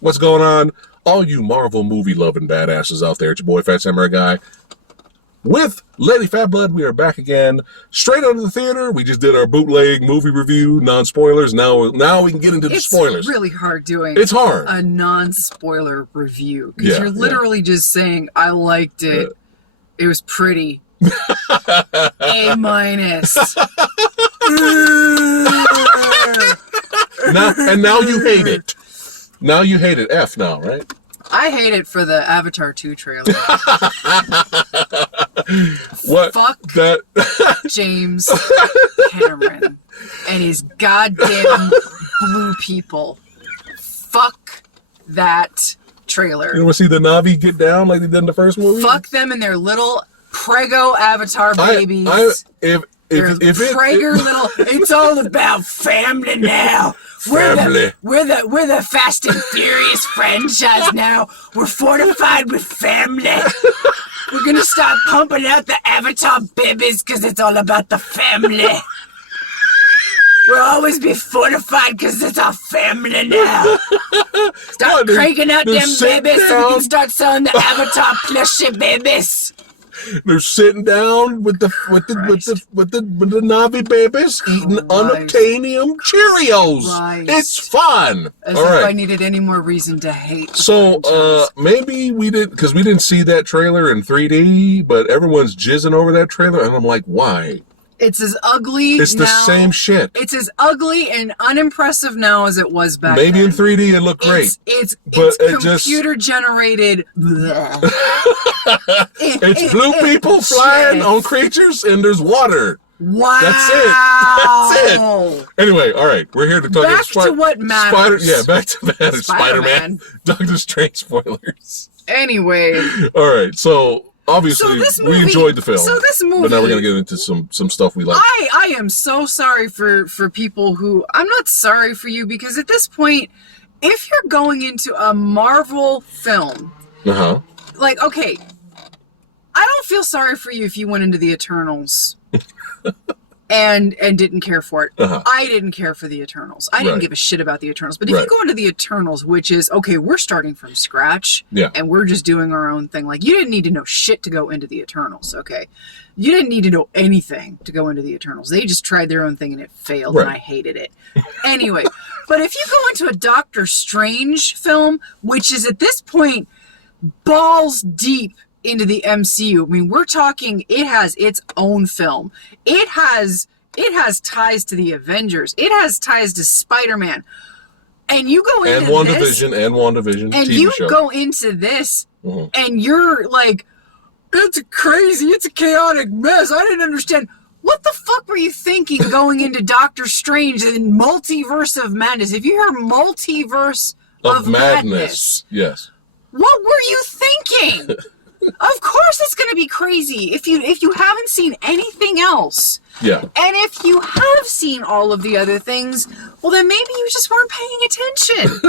What's going on? All you Marvel movie loving badasses out there. It's your boy PhatSamuraiGuy. With Lady Fat Blood, we are back again. Straight out of the theater. We just did our bootleg movie review, non-spoilers. Now we can get into the spoilers. It's really hard doing a non-spoiler review. Because you're literally just saying, I liked it. It was pretty. A-. Now you hate it. Now you hate it. F now, right? I hate it for the Avatar 2 trailer. What? Fuck that? James Cameron and his goddamn blue people. Fuck that trailer. You want to see the Na'vi get down like they did in the first movie? Fuck them and their little prego Avatar babies. If it's all about family now. We're the Fast and Furious franchise now. We're fortified with family. We're gonna stop pumping out the Avatar babies because it's all about the family. We'll always be fortified because it's our family now. Stop cranking out them babies so we can start selling the Avatar plushie babies. They're sitting down with the Na'vi babies eating unobtainium Cheerios. It's fun. As if I needed any more reason to hate. So maybe we didn't, because we didn't see that trailer in 3D, but everyone's jizzing over that trailer, and I'm like, why? It's as ugly. It's the same shit. It's as ugly and unimpressive now as it was back then. Maybe in 3D it looked great. It's computer generated. It's blue people flying on creatures and there's water. Wow. That's it. Anyway, all right. We're here to talk about to what matters. back to matters. Spider-Man. Doctor Strange spoilers. Anyway. All right. So obviously, we enjoyed the film. So this movie, but now we're gonna get into some stuff we like. I am so sorry for people who, I'm not sorry for you, because at this point, if you're going into a Marvel film, like, okay, I don't feel sorry for you if you went into the Eternals and didn't care for it. I didn't care for the Eternals. I didn't give a shit about the Eternals. But if you go into the Eternals, which is, okay, we're starting from scratch, and we're just doing our own thing. Like, you didn't need to know shit to go into the Eternals, okay? You didn't need to know anything to go into the Eternals. They just tried their own thing and it failed, and I hated it. Anyway, but if you go into a Doctor Strange film, which is at this point balls deep into the MCU. I mean, we're talking, it has its own film. It has ties to the Avengers. It has ties to Spider-Man. And you go into WandaVision, and you go into this, and you're like, it's crazy, it's a chaotic mess. I didn't understand. What the fuck were you thinking going into Doctor Strange and Multiverse of Madness? If you hear Multiverse of Madness, yes. What were you thinking? Of course it's going to be crazy if you haven't seen anything else. Yeah. And if you have seen all of the other things, well, then maybe you just weren't paying attention.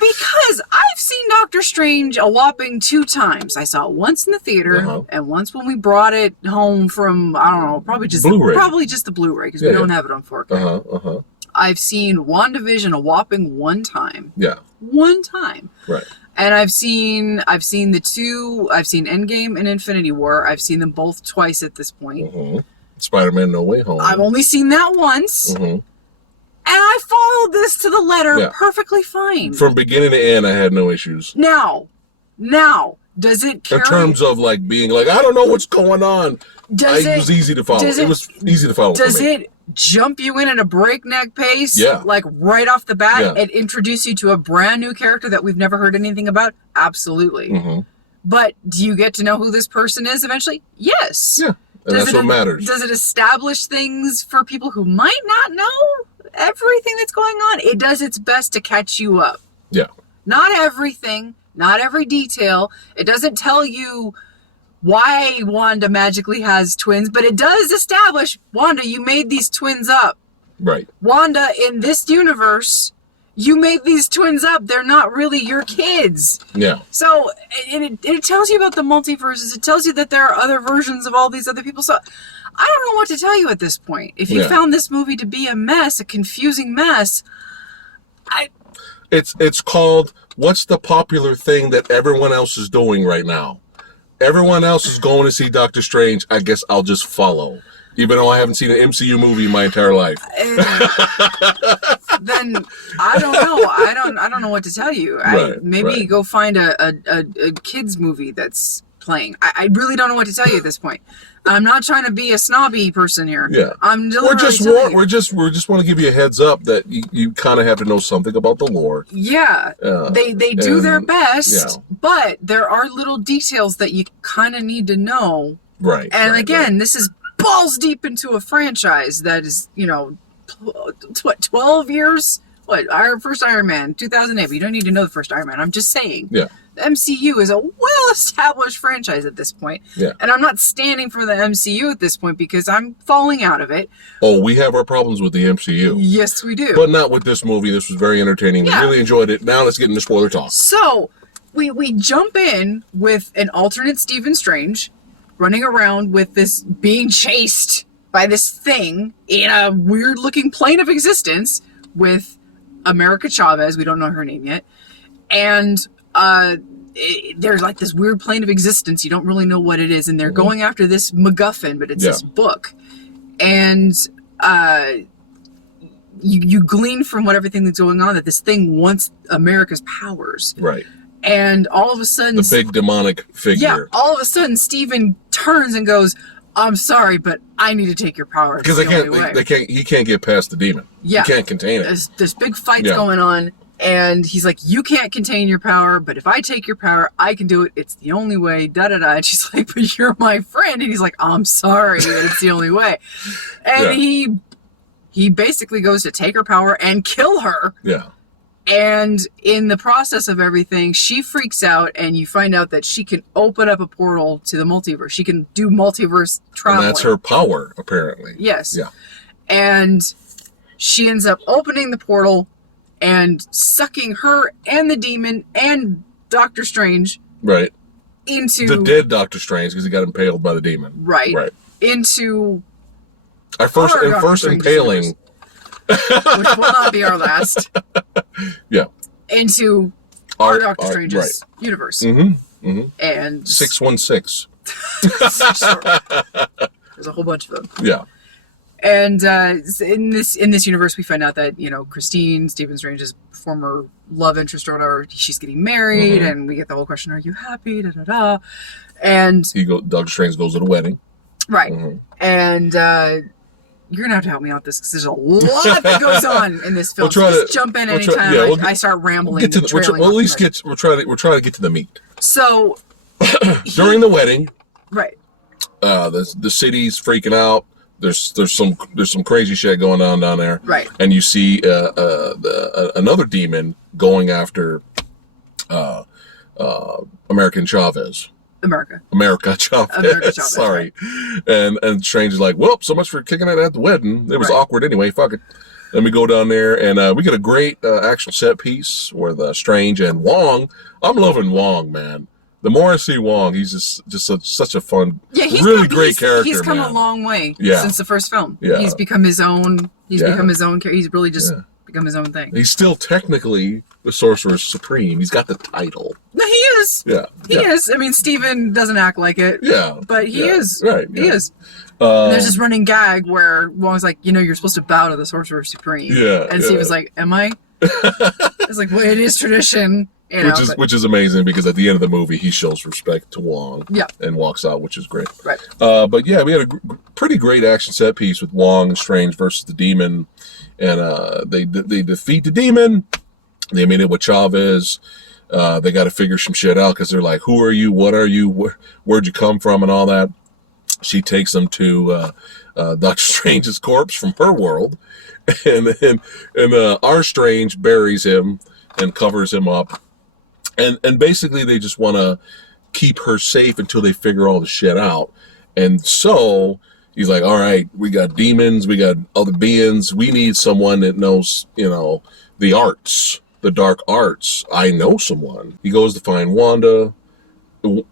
Because I've seen Doctor Strange a whopping 2 times. I saw it once in the theater and once when we brought it home from, I don't know, probably just Blu-ray. the Blu-ray, because we don't have it on 4K. I've seen WandaVision a whopping 1 time. Yeah. 1 time. Right. And I've seen the 2, I've seen Endgame and Infinity War. I've seen them both twice at this point. Spider-Man No Way Home. I've only seen that once. And I followed this to the letter perfectly fine. From beginning to end, I had no issues. Now, does it carry... In terms of, like, being like, I don't know what's going on. It was easy to follow. It was easy to follow. Does it jump you in at a breakneck pace, like right off the bat, and introduce you to a brand new character that we've never heard anything about? Absolutely. But do you get to know who this person is eventually? Yes. Yeah, and that's what matters. Does it establish things for people who might not know everything that's going on? It does its best to catch you up. Yeah. Not everything, not every detail. It doesn't tell you why Wanda magically has twins, but it does establish, Wanda, you made these twins up. Right. Wanda, in this universe, you made these twins up. They're not really your kids. Yeah. So it tells you about the multiverses. It tells you that there are other versions of all these other people. So I don't know what to tell you at this point. If you found this movie to be a mess, a confusing mess, It's called, what's the popular thing that everyone else is doing right now? Everyone else is going to see Doctor Strange. I guess I'll just follow, even though I haven't seen an MCU movie in my entire life. Then I don't know. I don't know what to tell you. Maybe go find a kids movie that's playing. I really don't know what to tell you at this point. I'm not trying to be a snobby person here. Yeah, we just want to give you a heads up that you kind of have to know something about the lore. Yeah, they do their best, but there are little details that you kind of need to know. Right. And again, this is balls deep into a franchise that is, 12 years. What, our first Iron Man, 2008. But you don't need to know the first Iron Man. I'm just saying. Yeah. The MCU is a well-established franchise at this point. Yeah. And I'm not standing for the MCU at this point because I'm falling out of it. Oh, we have our problems with the MCU. Yes, we do. But not with this movie. This was very entertaining. Yeah. We really enjoyed it. Now let's get into spoiler talk. So, we jump in with an alternate Stephen Strange running around with this, being chased by this thing in a weird-looking plane of existence with America Chavez. We don't know her name yet. And there's like this weird plane of existence. You don't really know what it is. And they're going after this MacGuffin, but it's this book. And you glean from everything that's going on that this thing wants America's powers. Right. And all of a sudden... the big demonic figure. Yeah, all of a sudden Stephen turns and goes, I'm sorry, but I need to take your power. Because he can't get past the demon. Yeah. He can't contain it. There's big fights going on, and he's like, you can't contain your power, but if I take your power, I can do it. It's the only way, da-da-da. And she's like, but you're my friend. And he's like, I'm sorry, but it's the only way. And he basically goes to take her power and kill her. Yeah. And in the process of everything, she freaks out, and you find out that she can open up a portal to the multiverse. She can do multiverse travel. And that's her power, apparently. Yes. Yeah. And she ends up opening the portal and sucking her and the demon and Doctor Strange. Right. Into... the dead Doctor Strange, because he got impaled by the demon. Right. Right. Into... our first impaling... universe. Which will not be our last. Yeah. Into our Doctor Strange's universe. Mm-hmm. Mm-hmm. And 616. There's a whole bunch of them. Yeah. And in this universe, we find out that Christine, Stephen Strange's former love interest or whatever, she's getting married, and we get the whole question: are you happy? Da da da. And Doctor Strange goes to the wedding. Right. And. You're going to have to help me out with this because there's a lot that goes on in this film. Just jump in anytime I start rambling. We're trying to get to the meat. So during the wedding, right? The city's freaking out. There's some crazy shit going on down there. Right. And you see another demon going after America Chavez. Sorry. Right. And Strange is like, well, so much for kicking it at the wedding. It was awkward anyway. Fuck it. Then we go down there, and we get a great action set piece with Strange and Wong. I'm loving Wong, man. The more I see Wong, he's just such a fun, great character. He's come a long way since the first film. Yeah. He's become his own. Become his own character. He's really just become his own thing. He's still technically the Sorcerer Supreme. He's got the title. No, he is. Yeah. He is. I mean, Steven doesn't act like it. Yeah. But he is. Right. He is. And there's this running gag where Wong's like, you're supposed to bow to the Sorcerer Supreme. Yeah. And Steven's like, am I? It's like, well, it is tradition. Which is amazing, because at the end of the movie he shows respect to Wong and walks out, which is great. Right. But yeah, we had a pretty great action set piece with Wong and Strange versus the demon, and they defeat the demon. They made it with Chavez. They got to figure some shit out because they're like, who are you? What are you? Where'd you come from? And all that. She takes them to Doctor Strange's corpse from her world, and our Strange buries him and covers him up. And basically they just want to keep her safe until they figure all the shit out. And so he's like, all right, we got demons, we got other beings. We need someone that knows, the arts, the dark arts. I know someone. He goes to find Wanda.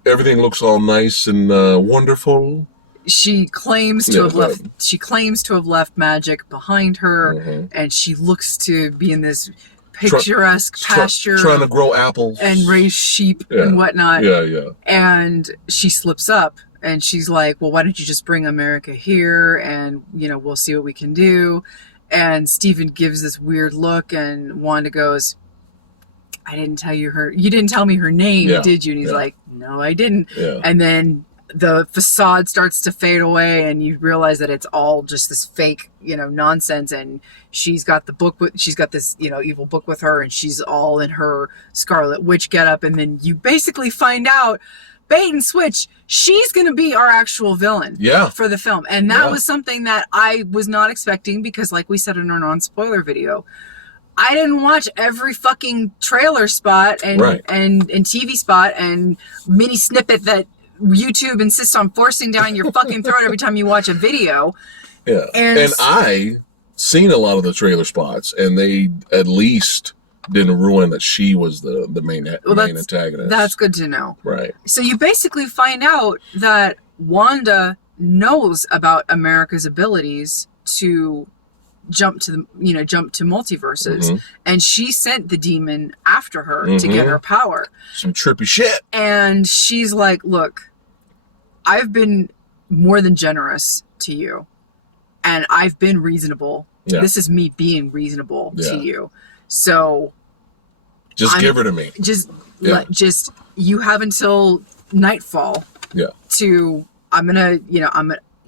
Everything looks all nice and wonderful. She claims to have left. She claims to have left magic behind her, and she looks to be in this picturesque pasture, trying to grow apples and raise sheep and whatnot. Yeah. And she slips up and she's like, well, why don't you just bring America here and, you know, we'll see what we can do. And Steven gives this weird look and Wanda goes, you didn't tell me her name, did you? And he's like, no, I didn't. Yeah. And then the facade starts to fade away and you realize that it's all just this fake, you know, nonsense. And she's got this, you know, evil book with her and she's all in her Scarlet Witch getup. And then you basically find out, bait and switch, she's going to be our actual villain for the film. And that was something that I was not expecting because like we said in our non-spoiler video, I didn't watch every fucking trailer spot and TV spot and mini snippet that YouTube insists on forcing down your fucking throat every time you watch a video. Yeah. And I seen a lot of the trailer spots and they at least didn't ruin that she was the main antagonist. That's good to know. Right. So you basically find out that Wanda knows about America's abilities to jump to multiverses, and she sent the demon after her to get her power. Some trippy shit. And she's like, look, I've been more than generous to you, and I've been reasonable. Yeah. This is me being reasonable to you. So just give her to me. Just you have until nightfall. Yeah.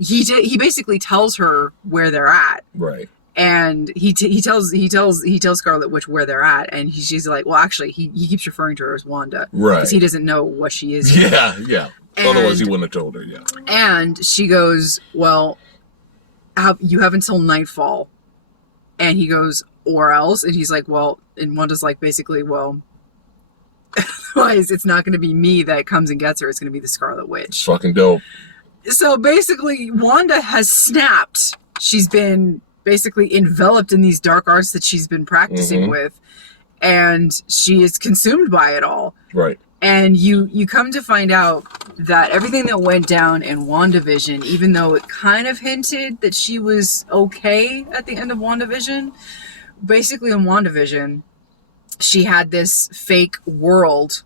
He basically tells her where they're at. Right. And he tells Scarlet Witch where they're at, and she's like, well, actually, he keeps referring to her as Wanda, right? Because he doesn't know what she is. Yeah. Otherwise, he wouldn't have told her. Yeah. And she goes, well, you have until nightfall, and he goes, or else, and he's like, well, and Wanda's like, basically, well, otherwise, it's not going to be me that comes and gets her. It's going to be the Scarlet Witch. It's fucking dope. So basically, Wanda has snapped. She's been basically enveloped in these dark arts that she's been practicing with, and she is consumed by it all. Right. And you come to find out that everything that went down in WandaVision, even though it kind of hinted that she was okay at the end of WandaVision, basically in WandaVision, she had this fake world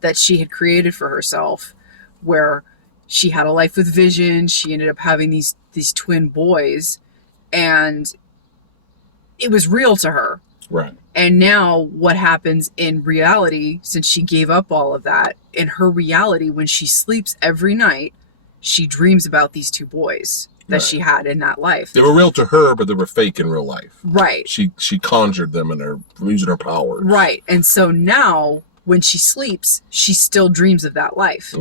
that she had created for herself where she had a life with Vision. She ended up having these twin boys, and it was real to her. Right. And now what happens in reality, since she gave up all of that, in her reality, when she sleeps every night, she dreams about these two boys that she had in that life. They were real to her, but they were fake in real life. Right. She conjured them and they're using her powers. Right. And so now when she sleeps, she still dreams of that life.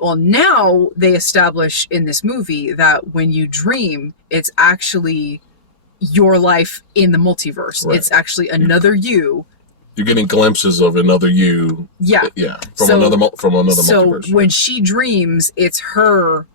Well, now they establish in this movie that when you dream, it's actually your life in the multiverse. Right. It's actually another you. You're getting glimpses of another you. Yeah. Yeah. From another multiverse. So when she dreams, it's her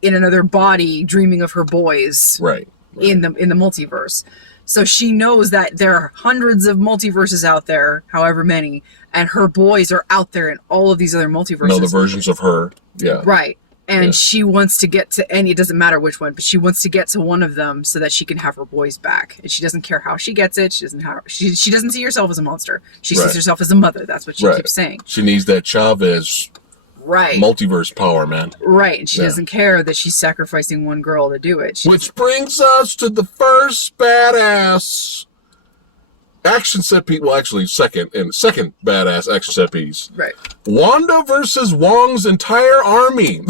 in another body dreaming of her boys. Right. In the multiverse. So she knows that there are hundreds of multiverses out there, however many, and her boys are out there in all of these other multiverses. Other versions of her. Yeah. Right. And she wants to get to any, it doesn't matter which one, but she wants to get to one of them so that she can have her boys back. And she doesn't care how she gets it. She doesn't see herself as a monster. She sees herself as a mother. That's what she keeps saying. She needs that Chavez multiverse power, man. Right. And she doesn't care that she's sacrificing one girl to do it. Which brings us to the first badass action set piece. Well, actually, second badass action set piece. Right. Wanda versus Wong's entire army.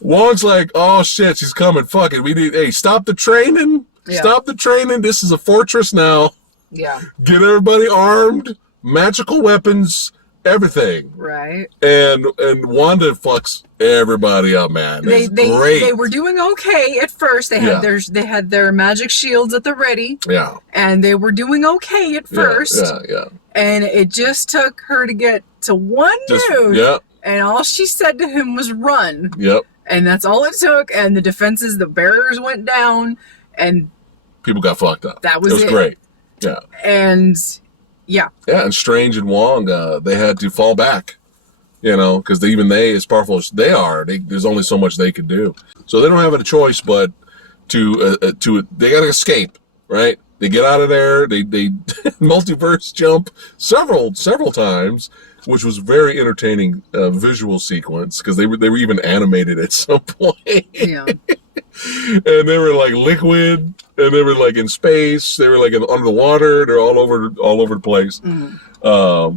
Wong's like, oh shit, she's coming. Fuck it. We need, stop the training. Yeah. Stop the training. This is a fortress now. Yeah. Get everybody armed. Magical weapons. Everything. Right. And Wanda fucks everybody up, man. They were doing okay at first. They had their magic shields at the ready. Yeah. And they were doing okay at first. Yeah. And it just took her to get to one dude. Yeah. And all she said to him was run. Yep. And that's all it took. And the defenses, the barriers went down, and people got fucked up. That was it. It was great. Yeah. And yeah, and Strange and Wong, they had to fall back, because even they, as powerful as they are, there's only so much they can do. So they don't have a choice but to they gotta escape, right? They get out of there. They multiverse jump several times, which was very entertaining visual sequence because they were even animated at some point. Yeah. And they were like liquid, and they were like in space. They were like under the water. They're all over the place. Mm-hmm. Yeah,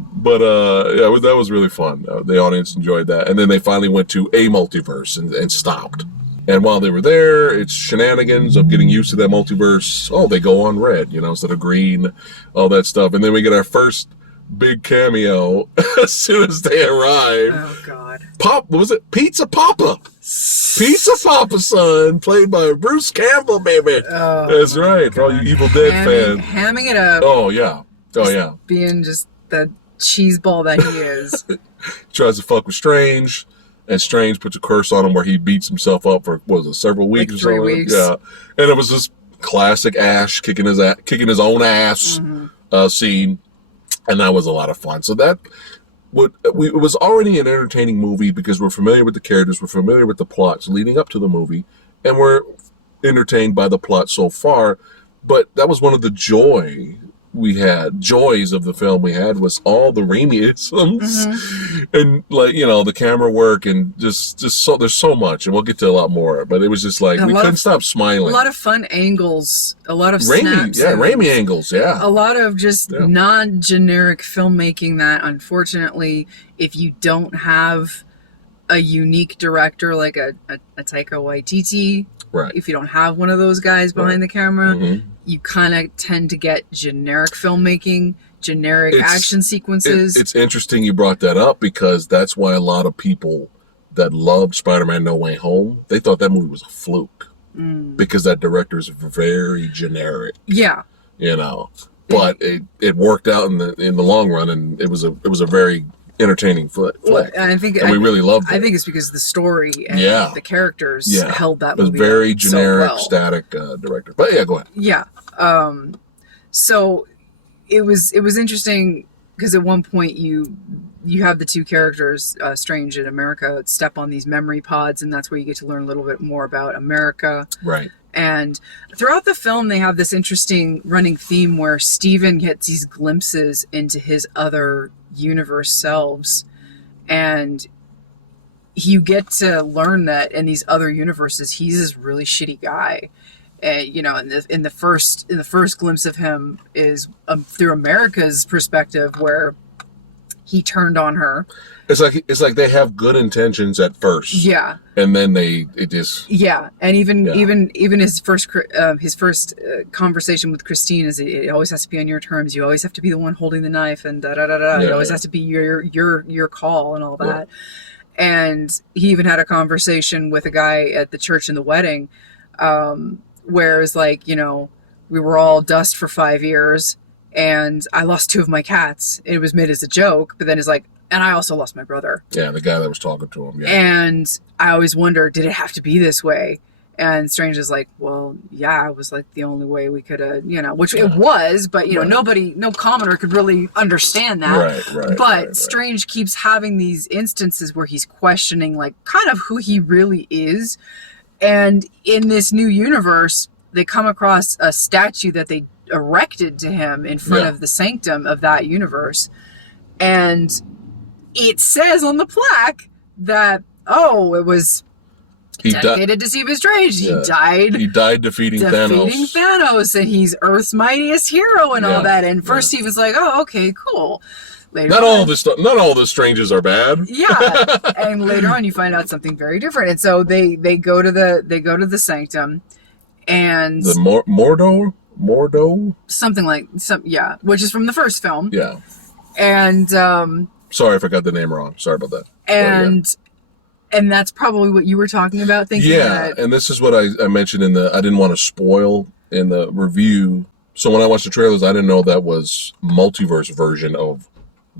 that was really fun. The audience enjoyed that, and then they finally went to a multiverse and stopped. And while they were there, it's shenanigans of getting used to that multiverse. Oh, they go on red, instead of green, all that stuff. And then we get our first big cameo as soon as they arrive. Oh, God. Was it Pizza Papa? Pizza Papa, son, played by Bruce Campbell, baby. Oh, that's right, for all you Evil Dead fans. Hamming it up. Oh, yeah. Oh, yeah. Being just the cheeseball that he is. Tries to fuck with Strange. And Strange puts a curse on him where he beats himself up for, several weeks like or 3 something? weeks. Yeah. And it was this classic Ash kicking his own ass scene. And that was a lot of fun. So it was already an entertaining movie because we're familiar with the characters, we're familiar with the plots leading up to the movie, and we're entertained by the plot so far. But that was one of the joys of the film we had was all the Raimi-isms and the camera work and just so there's so much, and we'll get to a lot more, but it was just like we couldn't stop smiling. A lot of fun angles, a lot of snaps. Raimi angles, yeah. A lot of just non-generic filmmaking that unfortunately, if you don't have a unique director like a Taika Waititi, right. If you don't have one of those guys behind the camera, you kind of tend to get generic filmmaking, generic action sequences. It's interesting you brought that up because that's why a lot of people that loved Spider-Man No Way Home, they thought that movie was a fluke because that director's very generic. Yeah. But it worked out in the long run, and it was a very entertaining flick. Well, we really loved it. I think it's because the story and the characters held that movie. It was very generic, so well. static director. But yeah, go ahead. Yeah. So it was interesting because at one point you have the two characters, Strange and America, step on these memory pods, and that's where you get to learn a little bit more about America. Right. And throughout the film, they have this interesting running theme where Steven gets these glimpses into his other universe selves, and you get to learn that in these other universes, he's this really shitty guy. In the first glimpse of him is through America's perspective, where he turned on her. It's like they have good intentions at first. Yeah. And then it just. Yeah, and even his first conversation with Christine is it always has to be on your terms. You always have to be the one holding the knife, and da da da da. It always has to be your call and all that. Yeah. And he even had a conversation with a guy at the church in the wedding, where it's like, we were all dust for 5 years, and I lost 2 of my cats. It was made as a joke, but then it's like, and I also lost my brother. Yeah, the guy that was talking to him. Yeah. And I always wonder, did it have to be this way? And Strange is like, well, yeah, it was like the only way we could have, which it was, but no commoner could really understand that. Right. But Strange keeps having these instances where he's questioning like kind of who he really is. And in this new universe, they come across a statue that they erected to him in front of the sanctum of that universe. And it says on the plaque that, it was dedicated to Stephen Strange. Yeah. He died defeating Thanos, and he's Earth's mightiest hero and all that. And first he was like, "Oh, okay, cool." Not all the Stranges are bad. Yeah, and later on you find out something very different. And so they go to the sanctum, and the Mordo, something like which is from the first film. Yeah, and sorry if I got the name wrong. Sorry about that. And that's probably what you were talking about, thinking that... and this is what I mentioned I didn't want to spoil in the review. So when I watched the trailers, I didn't know that was multiverse version of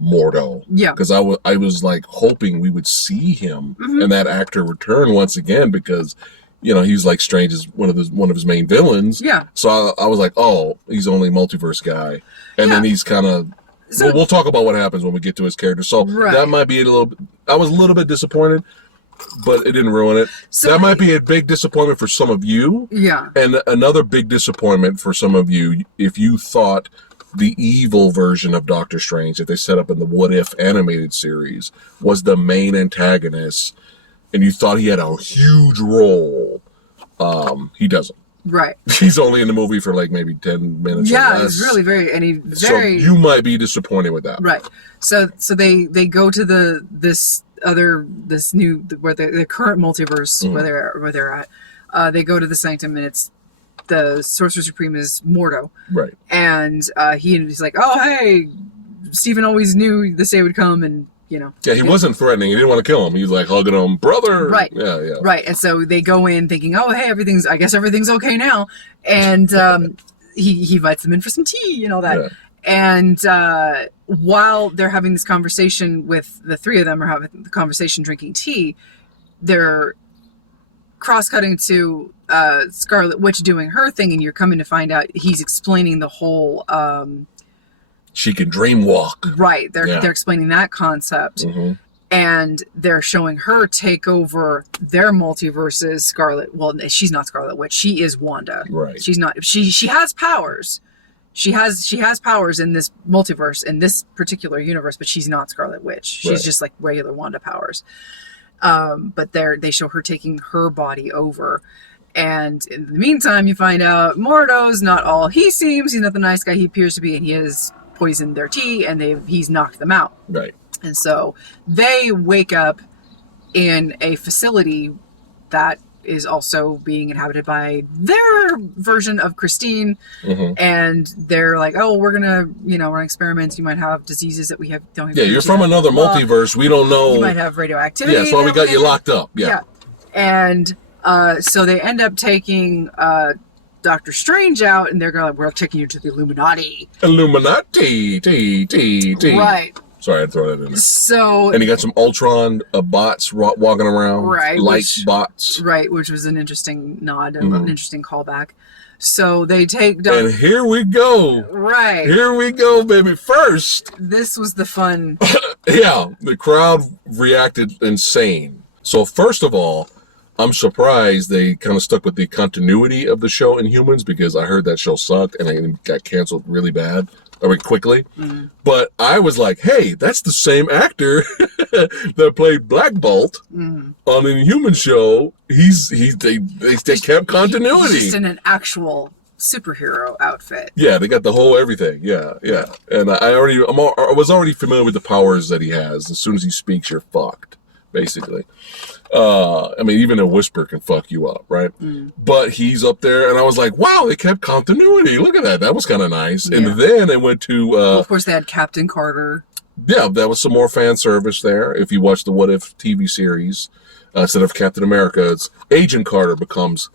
Mordo. Yeah. Because I was like hoping we would see him and that actor return once again because, he's like Strange as one of his main villains. Yeah. So I was like, oh, he's only multiverse guy. And then he's kind of... So, we'll talk about what happens when we get to his character. So that might be a little bit... I was a little bit disappointed. but it didn't ruin it. So that might be a big disappointment for some of you. Yeah. And another big disappointment for some of you if you thought the evil version of Doctor Strange that they set up in the What If animated series was the main antagonist, and you thought he had a huge role. He doesn't. Right. He's only in the movie for like maybe 10 minutes. Yeah, he's really very. So you might be disappointed with that. Right. So they go to the current multiverse where they're at. They go to the Sanctum, and it's the Sorcerer Supreme is Mordo. Right. And he's like, oh hey, Stephen always knew this day would come, and Yeah, he wasn't threatening. He didn't want to kill him. He was like hugging him, brother. Right. Yeah. Right. And so they go in thinking, oh, hey, I guess everything's okay now. And he invites them in for some tea and all that. Yeah. And while they're having this conversation with the three of them are having the conversation drinking tea, they're cross-cutting to Scarlet Witch doing her thing, and you're coming to find out he's explaining the whole... she can dream walk. Right. They're explaining that concept. Mm-hmm. And they're showing her take over their multiverses. Scarlet, well, she's not Scarlet Witch. She is Wanda. Right. She's not. She has powers. She has powers in this multiverse, in this particular universe, but she's not Scarlet Witch. She's just like regular Wanda powers. But they show her taking her body over. And in the meantime, you find out Mordo's not all he seems. He's not the nice guy he appears to be, and he has poisoned their tea, and he's knocked them out. Right. And so they wake up in a facility that is also being inhabited by their version of Christine. Mm-hmm. And they're like, oh, we're gonna run experiments. You might have diseases that we don't have. Yeah, you're from another multiverse. We don't know. You might have radioactivity. Yeah, that's why we got you locked up. Yeah. And so they end up taking Doctor Strange out, and they're going, we're taking you to the Illuminati. Illuminati. Right. Sorry, I'd throw that in there. So, and you got some Ultron bots walking around. Right. Light bots. Right, which was an interesting nod, an interesting callback. So they take... And here we go. Right. Here we go, baby. First. This was the fun. Yeah, the crowd reacted insane. So first of all, I'm surprised they kind of stuck with the continuity of the show Inhumans, because I heard that show sucked and it got canceled really bad, quickly. Mm-hmm. But I was like, hey, that's the same actor that played Black Bolt on the Inhumans show. They kept continuity. He's just in an actual superhero outfit. Yeah, they got the whole everything. Yeah. And I was already familiar with the powers that he has. As soon as he speaks, you're fucked, basically. Even a whisper can fuck you up, right? But he's up there, and I was like, wow, they kept continuity. Look at that. That was kind of nice. Yeah. And then it went to... well, of course, they had Captain Carter. Yeah, that was some more fan service there. If you watch the What If TV series, instead of Captain America, it's Agent Carter becomes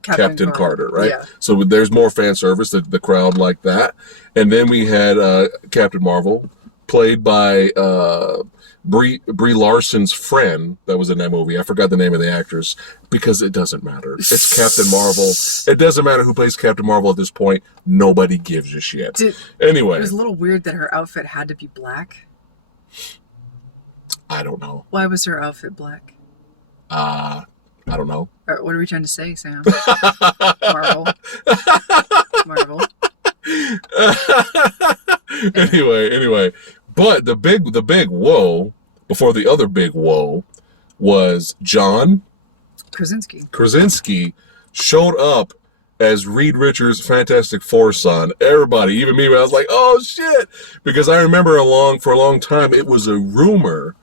Captain Carter, right? Yeah. So there's more fan service. The crowd liked that. And then we had Captain Marvel, played by... Brie Larson's friend that was in that movie. I forgot the name of the actress, because it doesn't matter. It's Captain Marvel. It doesn't matter who plays Captain Marvel at this point. Nobody gives a shit. Anyway. It was a little weird that her outfit had to be black. I don't know. Why was her outfit black? I don't know. Or what are we trying to say, Sam? Marvel. Anyway. But the big whoa, before the other big whoa, was John Krasinski showed up as Reed Richards' Fantastic Four son. Everybody, even me, I was like, oh shit, because I remember for a long time it was a rumor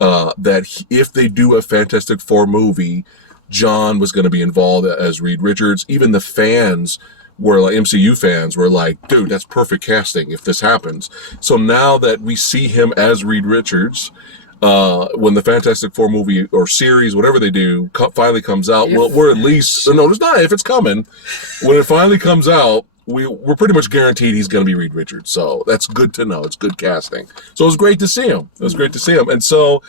that if they do a Fantastic Four movie, John was going to be involved as Reed Richards. Even the fans were like, MCU fans were like, dude, that's perfect casting if this happens. So now that we see him as Reed Richards, when the Fantastic Four movie or series, whatever they do, finally comes out, we're at least, no, it's not if it's coming. When it finally comes out, we're pretty much guaranteed he's going to be Reed Richards. So that's good to know. It's good casting. So it was great to see him. And so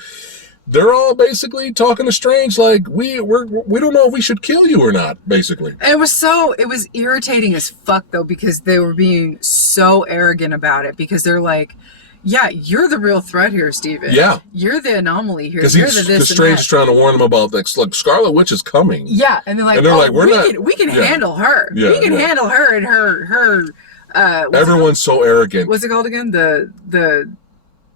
they're all basically talking to Strange like, we don't know if we should kill you or not, basically. And it was irritating as fuck, though, because they were being so arrogant about it, because they're like, yeah, you're the real threat here, Steven. Yeah. You're the anomaly here. Because Because Strange is trying to warn them about, like, Scarlet Witch is coming. Yeah, and they're like, we can handle her. Yeah, we can handle her and her. Everyone's so arrogant. What's it called again? The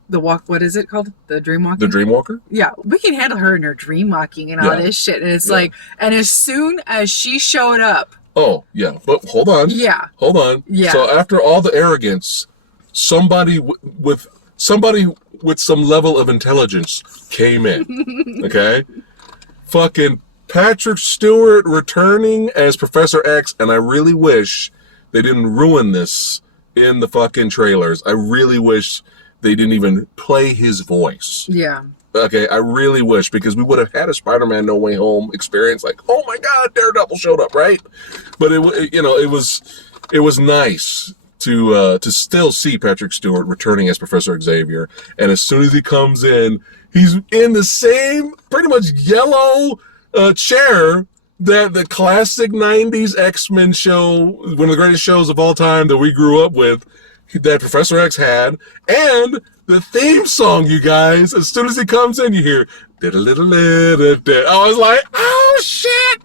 walk. What is it called? The dreamwalking. The Dreamwalker. Yeah, we can handle her and her dream walking and all this shit. And it's like, and as soon as she showed up. Oh yeah, but hold on. Yeah. Hold on. Yeah. So after all the arrogance, somebody with some level of intelligence came in. Okay. Fucking Patrick Stewart returning as Professor X, and I really wish they didn't ruin this in the fucking trailers. I really wish they didn't even play his voice. Yeah. Okay, I really wish, because we would have had a Spider-Man No Way Home experience. Like, oh my God, Daredevil showed up, right? But it was nice to still see Patrick Stewart returning as Professor Xavier. And as soon as he comes in, he's in the same pretty much yellow chair that the classic 90s X-Men show, one of the greatest shows of all time that we grew up with, that Professor X had. And the theme song, you guys, as soon as he comes in, you hear, I was like, oh shit,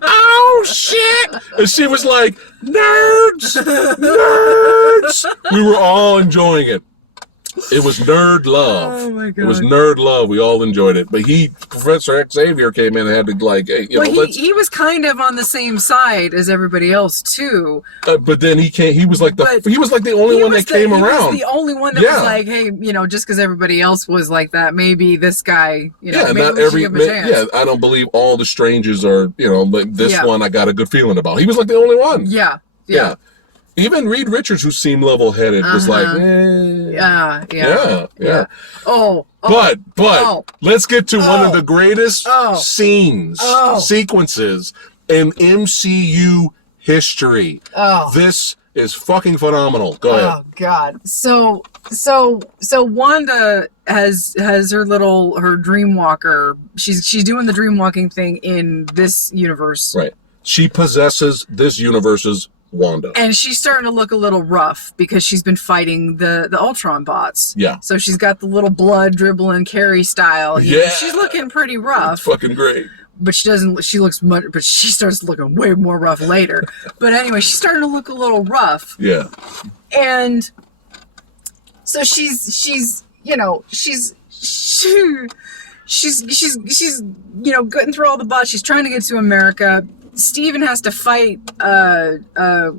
oh shit. And she was like, nerds, nerds. We were all enjoying it. It was nerd love. Oh my God. It was nerd love. We all enjoyed it. But Professor Xavier came in and had to, like, hey, he was kind of on the same side as everybody else too. But then he was like the only one that came around. He was the only one that was like, hey, just because everybody else was like that, maybe this guy, maybe not we should give him a chance. Yeah, I don't believe all the strangers are, but this one I got a good feeling about. He was like the only one. Yeah. Even Reed Richards, who seemed level-headed, was like, Yeah. Oh. But let's get to one of the greatest sequences in MCU history. This is fucking phenomenal. Go ahead. Oh God. So Wanda has her dream walker. She's doing the dream walking thing in this universe. Right. She possesses this universe's Wanda. And she's starting to look a little rough because she's been fighting the Ultron bots. Yeah. So she's got the little blood dribbling Carrie style. Yeah. She's looking pretty rough. It's fucking great. But she starts looking way more rough later. But anyway, she's starting to look a little rough. Yeah. And so she's getting through all the bots. She's trying to get to America. Steven has to fight Mordo.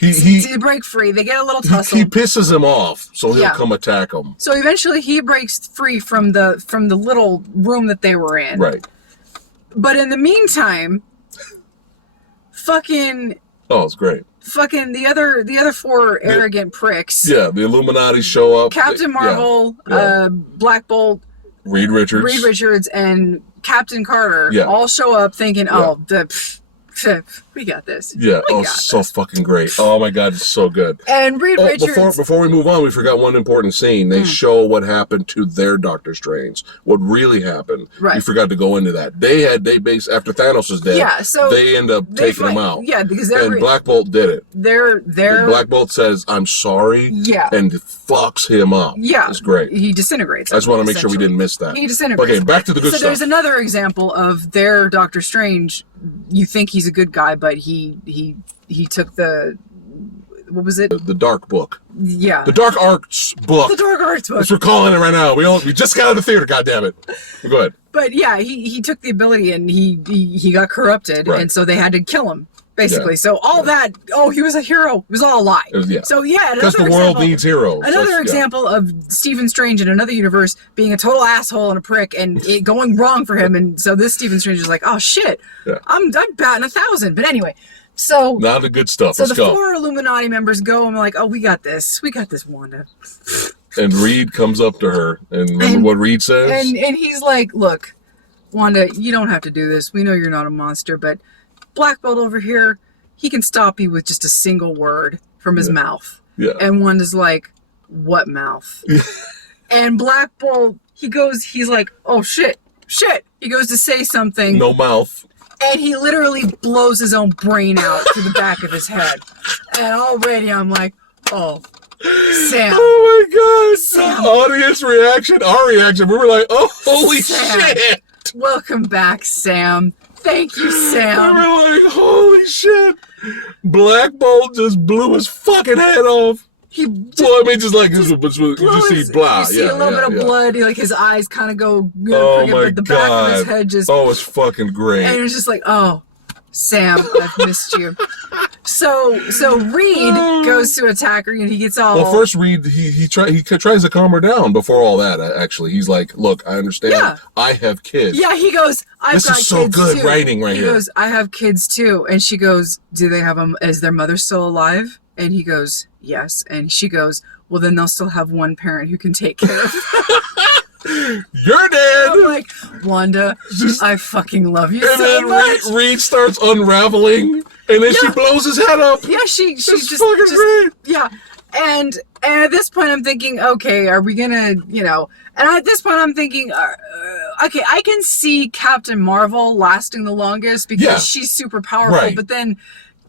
To break free. They get a little tussle. He pisses him off, so he'll come attack him. So eventually he breaks free from the little room that they were in. Right. But in the meantime, it's great. Fucking the other four arrogant pricks. Yeah, the Illuminati show up. Captain Marvel, Black Bolt, Reed Richards, and Captain Carter all show up thinking, we got this. Yeah, so fucking great. Oh my God, it's so good. And Reed Richards. Before we move on, we forgot one important scene. They show what happened to their Doctor Strange. What really happened. Right. We forgot to go into that. They based after Thanos is dead. Yeah, so they end up taking him out. Yeah, because Black Bolt did it. Black Bolt says, "I'm sorry." Yeah. And fucks him up. Yeah. It's great. He disintegrates. I just want to make sure we didn't miss that. He disintegrates. Okay, back to the good stuff. So there's another example of their Doctor Strange. You think he's a good guy, but he took the, what was it? The Dark Book. Yeah. The Dark Arts book. The Dark Arts book. That's what we're calling it right now. We just got out of the theater, goddammit. Go ahead. But yeah, he took the ability and he got corrupted, and so they had to kill him. Basically, so all that, he was a hero, it was all a lie. So because the world needs heroes. Another example of Stephen Strange in another universe being a total asshole and a prick and it going wrong for him. And so this Stephen Strange is like, oh shit, I'm batting 1,000. But anyway, so now the good stuff. So Let's go. 4 Illuminati members go and like, oh, we got this, Wanda. And Reed comes up to her, and remember what Reed says? And he's like, look, Wanda, you don't have to do this. We know you're not a monster, but Black Bolt over here, he can stop you with just a single word from his mouth. Yeah. And Wanda's like, what mouth? And Black Bolt, he's like, oh shit. He goes to say something. No mouth. And he literally blows his own brain out to the back of his head. And already I'm like, Oh, Sam. Oh my God. Sam. Audience reaction, our reaction. We were like, oh, holy Sam. shit. Welcome back, Sam. Thank you, We Sam. were like, holy shit. Black Bolt just blew his fucking head off. He Just, well, I mean, just like, you see blah. You see a little bit of blood. Like his eyes kind of go, Oh crooked, my but the God. back of his head just. Oh, it's fucking great. And it was just like, oh, Sam, I've missed you. So Reed goes to attack her, and he gets all. Well, first Reed, he tries to calm her down before all that. Actually, he's like, "Look, I understand. Yeah. I have kids." Yeah, he goes, I've this got is so kids good too. writing right he here. He goes, I have kids too. And she goes, do they have them? Is their mother still alive? And he goes, yes. And she goes, well, then they'll still have one parent who can take care of them. You're dead. I'm like, Wanda, I fucking love you and so then much. Reed starts unraveling, and then she blows his head up. Yeah, she It's just fucking great. Yeah. And at this point, I'm thinking, okay, are we gonna, And at this point, I'm thinking, okay, I can see Captain Marvel lasting the longest because she's super powerful. Right. But then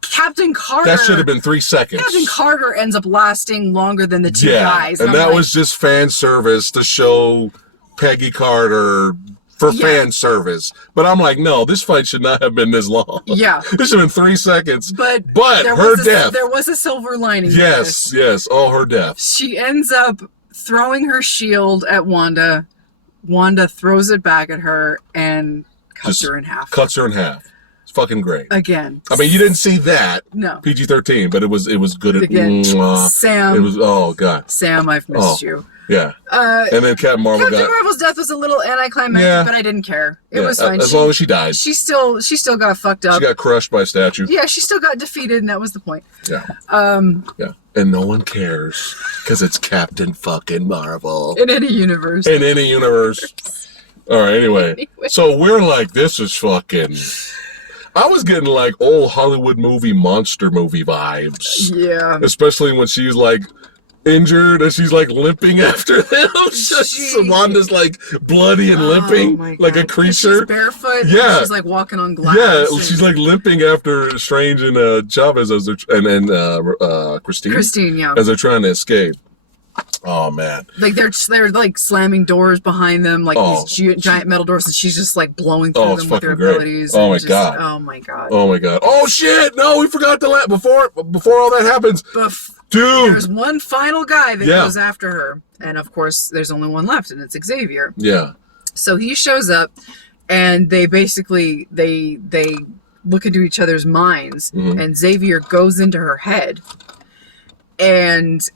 Captain Carter. That should have been 3 seconds. Captain Carter ends up lasting longer than the two guys. And that was just fan service to show Peggy Carter for fan service. But I'm like, no, this fight should not have been this long. Yeah. This should have been 3 seconds. But her death. There was a silver lining. Yes. Oh, her death. She ends up throwing her shield at Wanda. Wanda throws it back at her and cuts her in half. Cuts her in half. It's fucking great. Again. I mean, you didn't see that. No. PG-13, but it was good. Again, Sam. It was, oh, God. Sam, I've missed you. Yeah. And then Captain Marvel's death was a little anticlimactic, but I didn't care. It was fine. As long as she died. She still got fucked up. She got crushed by a statue. Yeah, she still got defeated, and that was the point. Yeah. Yeah. And no one cares because it's Captain fucking Marvel. In any universe. In any universe. All right, anyway. So we're like, this is fucking... I was getting like old Hollywood monster movie vibes. Yeah. Especially when she's like injured and she's like limping after them. Wanda's like bloody and limping like a creature. She's barefoot. Yeah. She's like walking on glass. Yeah, she's like limping after Strange and Chavez as they're Christine, as they're trying to escape. Oh man! Like they're like slamming doors behind them, like these giant metal doors, and she's just like blowing through them with her abilities. Oh my god! Oh my god! Oh my god! Oh shit! No, we forgot to before all that happens. Dude, there's one final guy that goes after her, and of course, there's only one left, and it's Xavier. Yeah. So he shows up, and they basically they look into each other's minds, and Xavier goes into her head, and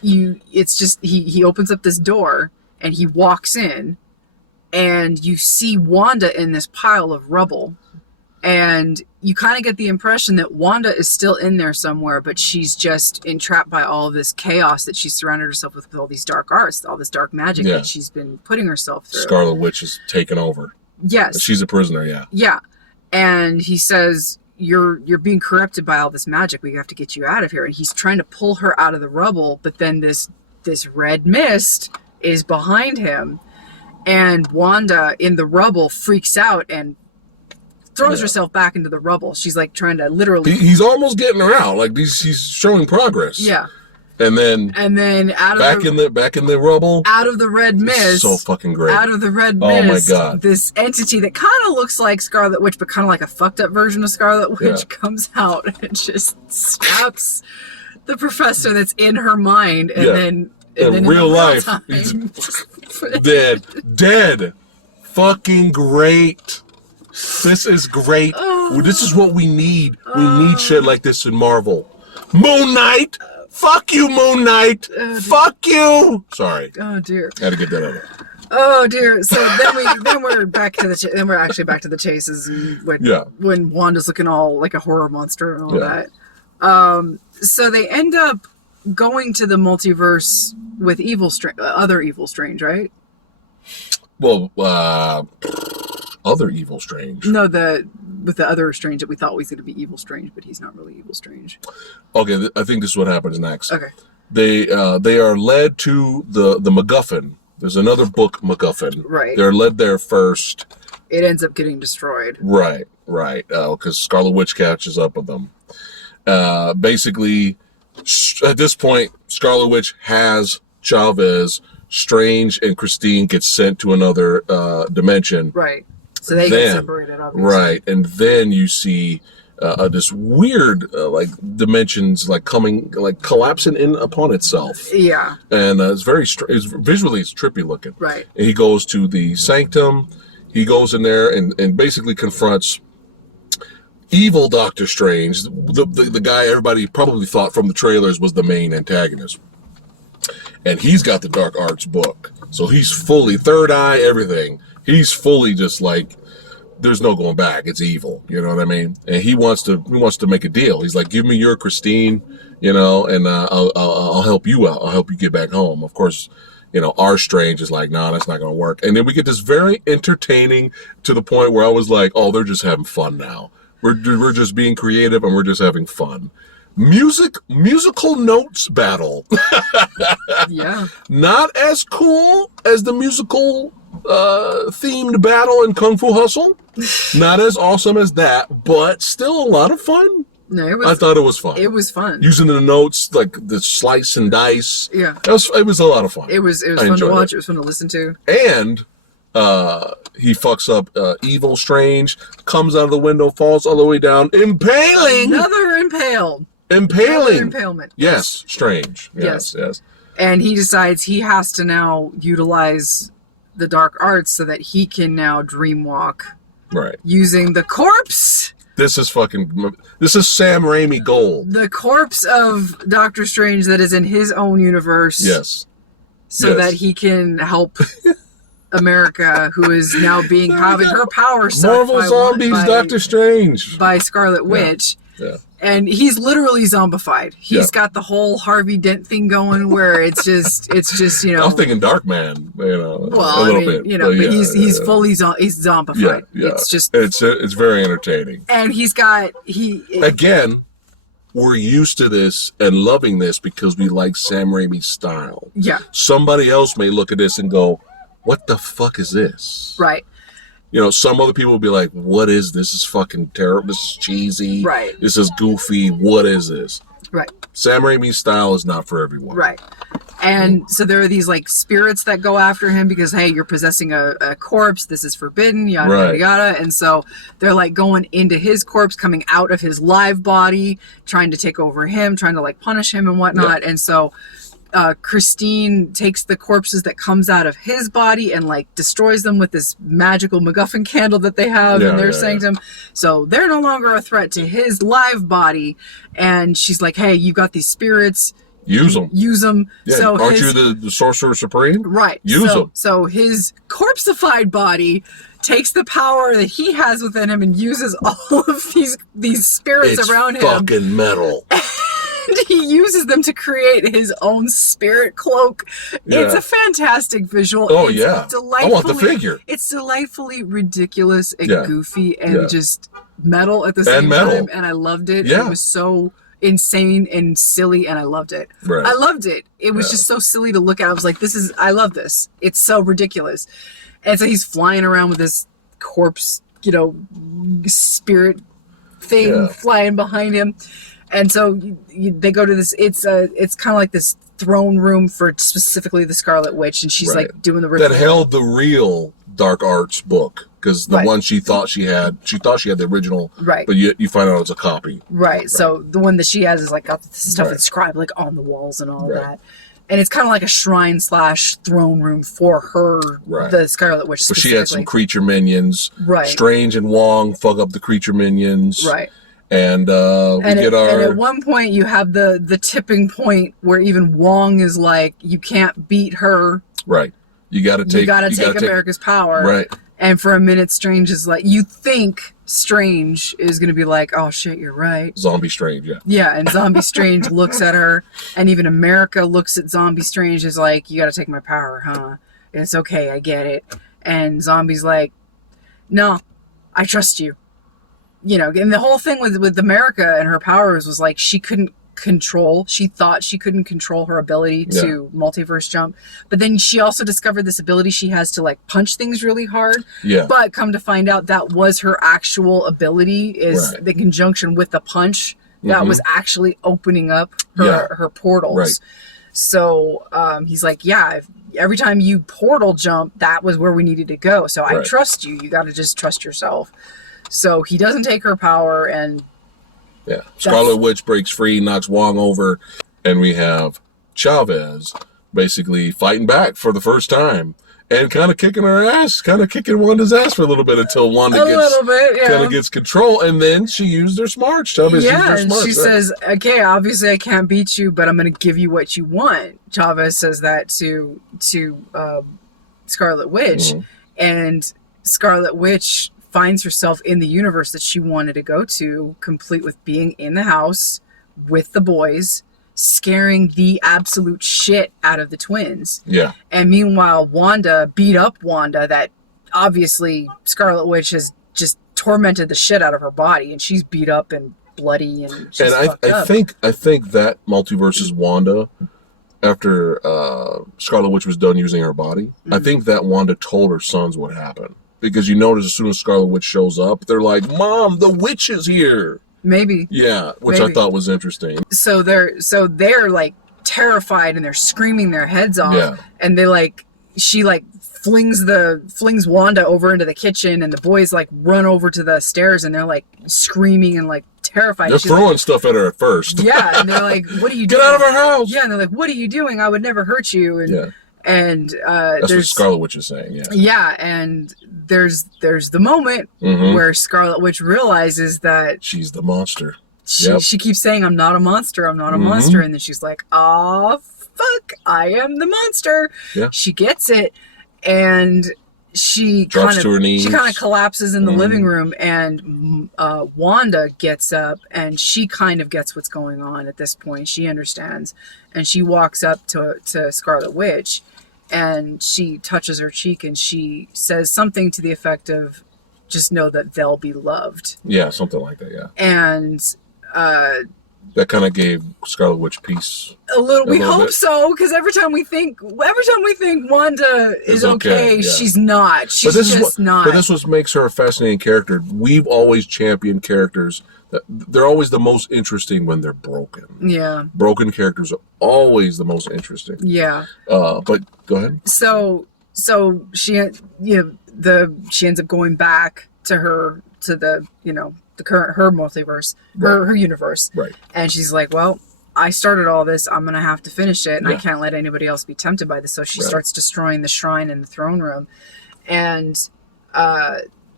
he opens up this door and he walks in and you see Wanda in this pile of rubble, and you kind of get the impression that Wanda is still in there somewhere, but she's just entrapped by all of this chaos that she's surrounded herself with all these dark arts, all this dark magic that she's been putting herself through. Scarlet Witch is taken over. Yes. She's a prisoner, Yeah. And he says, you're being corrupted by all this magic. We have to get you out of here. And he's trying to pull her out of the rubble, but then this red mist is behind him, and Wanda in the rubble freaks out and throws herself back into the rubble. She's like trying to literally. He's almost getting her out. Like he's showing progress. Yeah. And then out of back in the rubble, out of the red mist, so fucking great. Out of the red mist, oh my god! This entity that kind of looks like Scarlet Witch, but kind of like a fucked up version of Scarlet Witch comes out and just stabs the professor that's in her mind, and then in real life, he's dead. Fucking great. This is great. This is what we need. We need shit like this in Marvel. Moon Knight. Fuck you, Moon Knight! Fuck you! Sorry. Oh dear. Had to get that over. Oh dear. So then we're back to we're actually back to the chases, and when Wanda's looking all like a horror monster and all that. So they end up going to the multiverse with other Evil Strange, right? Well, other Evil Strange. No, with the other Strange that we thought was going to be Evil Strange, but he's not really Evil Strange. Okay, I think this is what happens next. Okay. They are led to the MacGuffin. There's another book MacGuffin. Right. They're led there first. It ends up getting destroyed. Right. Because Scarlet Witch catches up with them. Basically, At this point, Scarlet Witch has Chavez. Strange and Christine get sent to another dimension. Right. So they get separated, obviously. Right, and then you see this weird like dimensions like coming, like collapsing in upon itself. Yeah. And it's very visually it's trippy looking. Right. And he goes to the sanctum. He goes in there and basically confronts evil Doctor Strange, the guy everybody probably thought from the trailers was the main antagonist. And he's got the dark arts book. So he's fully third eye, everything. He's fully just like, there's no going back. It's evil. You know what I mean? And he wants to make a deal. He's like, give me your Christine, you know, and I'll help you out. I'll help you get back home. Of course, you know, our Strange is like, nah, that's not going to work. And then we get this very entertaining to the point where I was like, oh, they're just having fun now. We're just being creative and we're just having fun. Musical notes battle. Yeah. Not as cool as the musical themed battle in Kung Fu Hustle. Not as awesome as that, but still a lot of fun. No, I thought it was fun. It was fun. Using the notes, like the slice and dice. Yeah. It was a lot of fun. It was fun to watch. It was fun to listen to. And he fucks up evil Strange, comes out of the window, falls all the way down, impaling. Another impaled. Impaling. Another impalement. Yes, Strange. Yes. And he decides he has to now utilize the dark arts so that he can now dream walk. Right. Using the corpse. This is Sam Raimi gold. The corpse of Doctor Strange that is in his own universe. Yes. So that he can help America, who is now having her power sucked Marvel Zombies, Doctor Strange. By Scarlet Witch. Yeah. And he's literally zombified. He's got the whole Harvey Dent thing going where it's just, you know. I'm thinking Darkman, you know. Well, a little bit. You know, but he's fully he's zombified. Yeah. It's just. It's very entertaining. And again, we're used to this and loving this because we like Sam Raimi's style. Yeah. Somebody else may look at this and go, what the fuck is this? Right. You know, some other people will be like, what is this? This is fucking terrible. This is cheesy. Right. This is goofy. What is this? Right. Sam Raimi's style is not for everyone. Right. And so there are these like spirits that go after him because, hey, you're possessing a corpse. This is forbidden, yada, yada, yada. And so they're like going into his corpse, coming out of his live body, trying to take over him, trying to like punish him and whatnot. Yeah. And so Christine takes the corpses that comes out of his body and like destroys them with this magical MacGuffin candle that they have in their sanctum. So they're no longer a threat to his live body. And she's like, hey, you got these spirits. Use them. Yeah. So aren't you the Sorcerer Supreme? Right. Use them. So his corpseified body takes the power that he has within him and uses all of these spirits around him. It's fucking metal. He uses them to create his own spirit cloak. Yeah. It's a fantastic visual. Oh, it's I want the figure. It's delightfully ridiculous and goofy and just metal at the same time. And I loved it. Yeah. It was so insane and silly, and I loved it. Right. I loved it. It was just so silly to look at. I was like, I love this. It's so ridiculous. And so he's flying around with this corpse, you know, spirit thing flying behind him. And so they go to this. It's kind of like this throne room for specifically the Scarlet Witch, and she's like doing the ritual. That held the real dark arts book because the one she thought she had the original, but you find out it's a copy. Right. So the one that she has is like got the stuff inscribed like on the walls and all of that. And it's kind of like a shrine / throne room for her, the Scarlet Witch. But she had some creature minions. Right. Strange and Wong fuck up the creature minions. Right. And and at one point you have the tipping point where even Wong is like, you can't beat her. Right. You got to take America's power. Right. And for a minute, Strange is like, you think Strange is going to be like, oh shit, you're right. Zombie Strange, yeah. Yeah, and Zombie Strange looks at her, and even America looks at Zombie Strange is like, you got to take my power, huh? And it's okay, I get it. And Zombie's like, no, I trust you. You know, and the whole thing with America and her powers was like she thought she couldn't control her ability to multiverse jump, but then she also discovered this ability she has to like punch things really hard. Yeah. But come to find out that was her actual ability is the conjunction with the punch that was actually opening up her portals. Right. So he's like, yeah, every time you portal jump, that was where we needed to go. So I trust you. You got to just trust yourself. So he doesn't take her power, and Scarlet Witch breaks free, knocks Wong over, and we have Chavez basically fighting back for the first time and kind of kicking her ass, kind of kicking Wanda's ass for a little bit until Wanda kind of gets control, and then she used her smarts. Chavez used her smarts. She says, okay, obviously I can't beat you, but I'm going to give you what you want. Chavez says that to Scarlet Witch, and Scarlet Witch finds herself in the universe that she wanted to go to, complete with being in the house with the boys, scaring the absolute shit out of the twins. Yeah. And meanwhile, Wanda beat up Wanda, that obviously Scarlet Witch has just tormented the shit out of her body, and she's beat up and bloody, and she's fucked up. I think that Multiverse's Wanda, after Scarlet Witch was done using her body, I think that Wanda told her sons what happened. Because you notice as soon as Scarlet Witch shows up, they're like, "Mom, the witch is here." Maybe. Yeah, which I thought was interesting. So they're like terrified, and they're screaming their heads off. Yeah. And she flings Wanda over into the kitchen, and the boys like run over to the stairs, and they're like screaming and like terrified. They're throwing stuff at her at first. Yeah, and they're like, "What are you doing? Get out of our house!" Yeah, and they're like, "What are you doing? I would never hurt you." And and that's what Scarlet Witch is saying. Yeah. Yeah, and there's the moment where Scarlet Witch realizes that she's the monster. She keeps saying, "I'm not a monster. I'm not a monster," and then she's like, "Ah, fuck! I am the monster." Yeah. She gets it, and she drops to her knees. She kind of collapses in the living room, and Wanda gets up, and she kind of gets what's going on at this point. She understands, and she walks up to Scarlet Witch, and she touches her cheek, and she says something to the effect of, "Just know that they'll be loved." Yeah, something like that. Yeah. And that kind of gave Scarlet Witch peace. A little. We hope so, because every time we think Wanda is okay, she's not. She's just not. But this is what makes her a fascinating character. We've always championed characters that they're always the most interesting when they're broken. Yeah. Broken characters are always the most interesting. Yeah. But go ahead. So she she ends up going back to the current her multiverse, her universe. Right. And she's like, "Well, I started all this. I'm gonna have to finish it, and I can't let anybody else be tempted by this." So she starts destroying the shrine in the throne room, and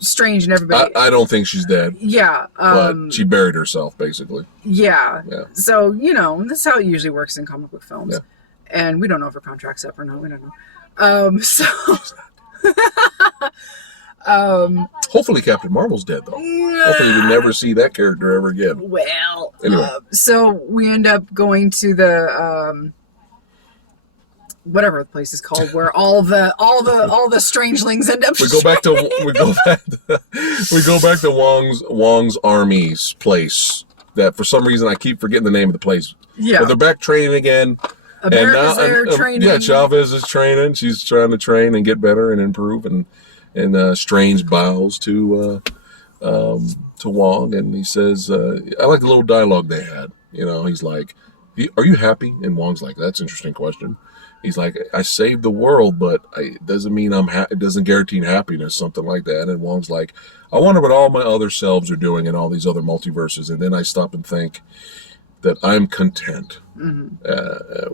Strange and everybody. I don't think she's dead. Yeah. But she buried herself, basically. Yeah. Yeah. So this is how it usually works in comic book films, and we don't know if her contract's up or not. We don't know. Hopefully Captain Marvel's dead, though. Hopefully we never see that character ever again. Well, anyway. So we end up going to the whatever the place is called, where all the strangelings end up. We go back to Wong's army's place. That for some reason I keep forgetting the name of the place. Yeah. But they're back training again. America's there training. Yeah, Chavez is training. She's trying to train and get better and improve, and Strange bows to Wong, and he says, I like the little dialogue they had. He's like, "Are you happy?" And Wong's like, "That's an interesting question." He's like, "I saved the world, but it doesn't mean it doesn't guarantee happiness," something like that. And Wong's like, "I wonder what all my other selves are doing in all these other multiverses." And then I stop and think that I'm content,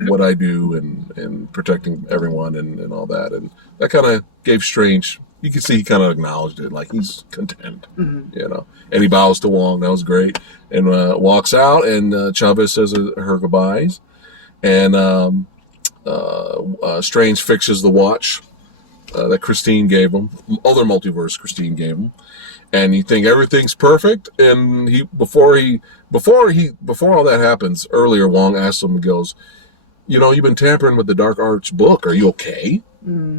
what I do and protecting everyone and all that. And that kind of gave Strange, you can see he kind of acknowledged it, like he's content, And he bows to Wong. That was great. And walks out, and Chavez says her goodbyes. And Strange fixes the watch that Christine gave him, other multiverse Christine gave him. And you think everything's perfect, and before all that happens, earlier Wong asks him, and goes, "You've been tampering with the Dark Arts book. Are you okay?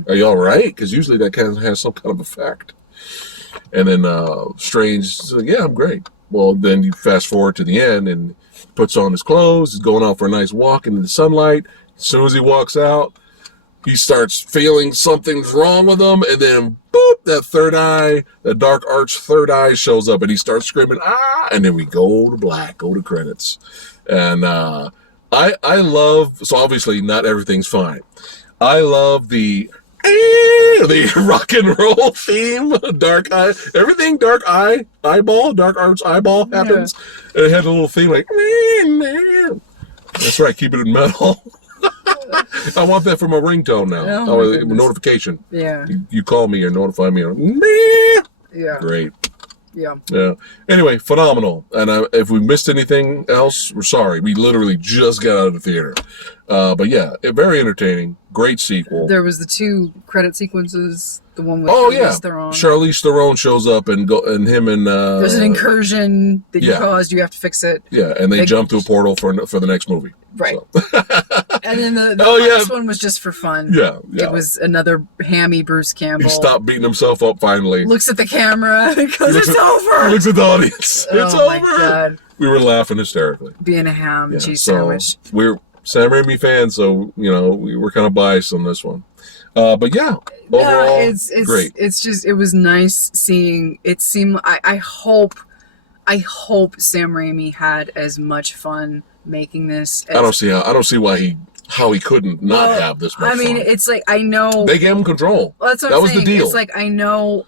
Are you all right? Because usually that kind of has some kind of effect." And then Strange says, "Yeah, I'm great." Well, then you fast forward to the end, and puts on his clothes. He's going out for a nice walk into the sunlight. As soon as he walks out, he starts feeling something's wrong with him, and then boop, that third eye, the dark arch third eye shows up, and he starts screaming, ah, and then we go to black, go to credits. And I love, so obviously not everything's fine. I love the rock and roll theme, dark eye, everything dark eye, eyeball, dark arch eyeball happens. Yeah. It had a little theme like, man. That's right, keep it in metal. I want that for my ringtone now. Oh, notification. Yeah. You call me or notify me. Yeah. Great. Yeah. Yeah. Anyway, phenomenal. And if we missed anything else, we're sorry. We literally just got out of the theater. But yeah, very entertaining. Great sequel. There was the 2 credit sequences. The one with Charlize Theron. Charlize Theron shows up and him and there's an incursion that you caused. You have to fix it. Yeah, and they jump through a portal for the next movie. Right. So. And then the last one was just for fun. Yeah. It was another hammy Bruce Campbell. He stopped beating himself up finally. Looks at the camera because it's over. He looks at the audience. It's over. Oh my God. We were laughing hysterically. Being a ham cheese sandwich. We're Sam Raimi fans, so we were kind of biased on this one. But yeah, overall, it's great. It was nice seeing. It seemed. I hope Sam Raimi had as much fun making this. I don't see how he couldn't not have this much fun. I mean, it's like, I know they gave him control. Well, that's what that I'm was saying. The deal. It's like I know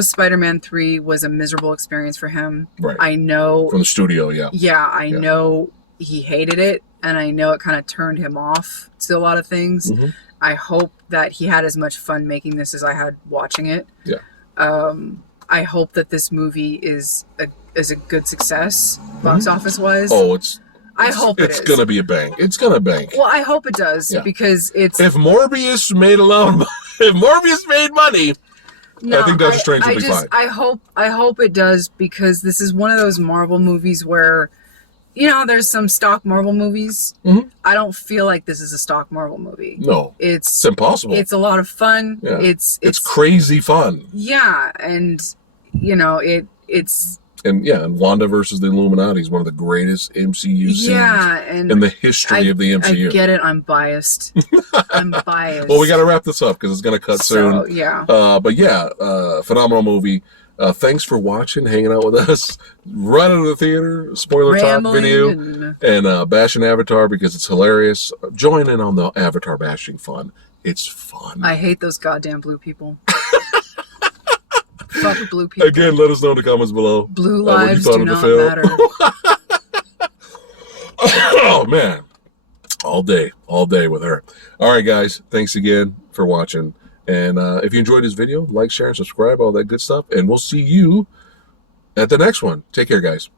Spider-Man 3 was a miserable experience for him. Right. I know from the studio. Yeah. Yeah, I know he hated it, and I know it kind of turned him off to a lot of things. Mm-hmm. I hope that he had as much fun making this as I had watching it. Yeah. I hope that this movie is a good success, box office wise. Oh, I hope it's gonna be a bang. It's gonna bank. Well, I hope it does because it's. If Morbius made money, I think Doctor Strange will be fine. I hope it does, because this is one of those Marvel movies where, there's some stock Marvel movies. Mm-hmm. I don't feel like this is a stock Marvel movie. No, it's impossible. It's a lot of fun. Yeah. It's crazy fun. Yeah, and it's. And Wanda versus the Illuminati is one of the greatest MCU scenes in the history of the MCU. I get it. I'm biased. I'm biased. Well, we got to wrap this up because it's going to cut soon. Yeah. Phenomenal movie. Thanks for watching, hanging out with us. Run into the theater, spoiler talk video, and bashing Avatar because it's hilarious. Join in on the Avatar bashing fun. It's fun. I hate those goddamn blue people. Fuck blue people. Again, let us know in the comments below. Blue lives do not matter. Oh, man. All day with her. All right, guys. Thanks again for watching. And if you enjoyed this video, like, share, and subscribe, all that good stuff. And we'll see you at the next one. Take care, guys.